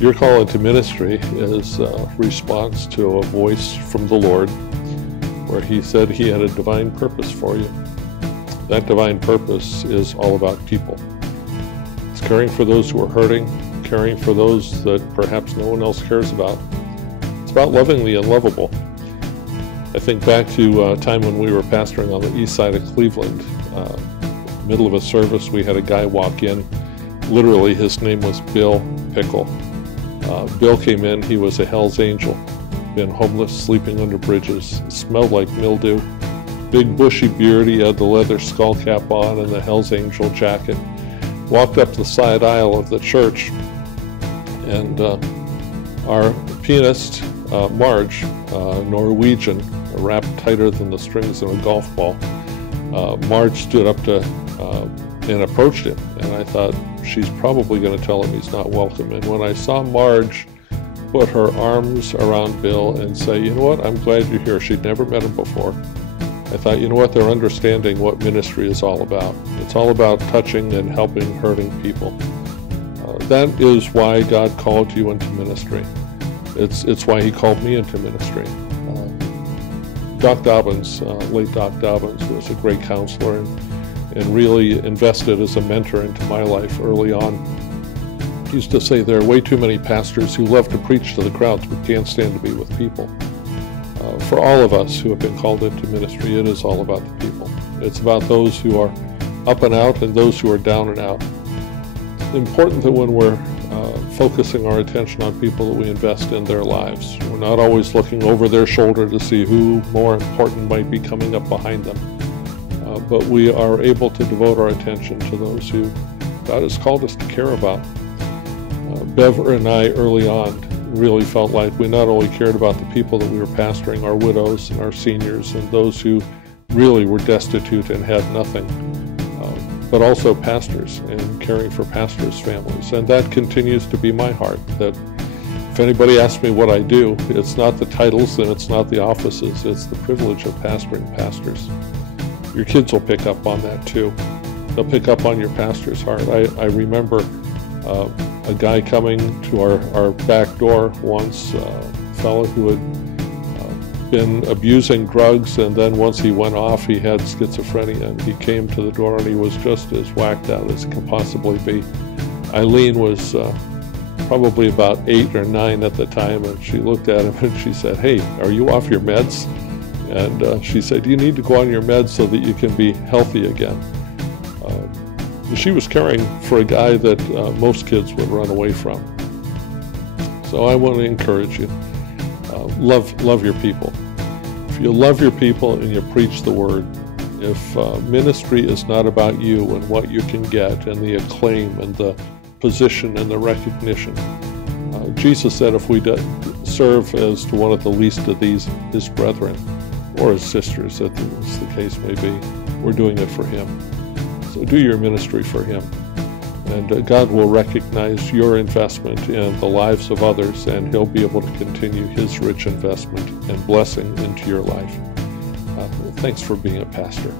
Your call into ministry is a response to a voice from the Lord where He said He had a divine purpose for you. That divine purpose is all about people. It's caring for those who are hurting, caring for those that perhaps no one else cares about. It's about loving the unlovable. I think back to a time when we were pastoring on the east side of Cleveland. Middle of a service, we had a guy walk in. Literally, his name was Bill Pickle. Bill came in, he was a Hell's Angel, been homeless, sleeping under bridges, smelled like mildew, big bushy beard, he had the leather skull cap on and the Hell's Angel jacket, walked up the side aisle of the church, and our pianist, Marge, Norwegian, wrapped tighter than the strings of a golf ball, Marge stood up to and approached him, and I thought, she's probably going to tell him he's not welcome. And when I saw Marge put her arms around Bill and say, you know what, I'm glad you're here. She'd never met him before. I thought, you know what, they're understanding what ministry is all about. It's all about touching and helping hurting people. That is why God called you into ministry. It's why He called me into ministry. Doc Dobbins, late Doc Dobbins, was a great counselor and really invested as a mentor into my life early on. He used to say there are way too many pastors who love to preach to the crowds but can't stand to be with people. For all of us who have been called into ministry, it is all about the people. It's about those who are up and out and those who are down and out. It's important that when we're focusing our attention on people that we invest in their lives. We're not always looking over their shoulder to see who more important might be coming up behind them. But we are able to devote our attention to those who God has called us to care about. Bev and I early on really felt like we not only cared about the people that we were pastoring, our widows and our seniors and those who really were destitute and had nothing, but also pastors and caring for pastors' families. And that continues to be my heart, that if anybody asks me what I do, it's not the titles and it's not the offices, it's the privilege of pastoring pastors. Your kids will pick up on that too. They'll pick up on your pastor's heart. I remember a guy coming to our back door once, a fellow who had been abusing drugs, and then once he went off, he had schizophrenia, and he came to the door and he was just as whacked out as he could possibly be. Eileen was probably about 8 or 9 at the time, and she looked at him and she said, "Hey, are you off your meds?" And she said, "You need to go on your meds so that you can be healthy again." She was caring for a guy that most kids would run away from. So I want to encourage you, love your people. If you love your people and you preach the word, if ministry is not about you and what you can get and the acclaim and the position and the recognition, Jesus said if we serve as to one of the least of these, His brethren, or His sisters, as the case may be, we're doing it for Him. So do your ministry for Him, and God will recognize your investment in the lives of others, and He'll be able to continue His rich investment and blessing into your life. Thanks for being a pastor.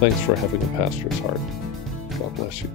Thanks for having a pastor's heart. God bless you.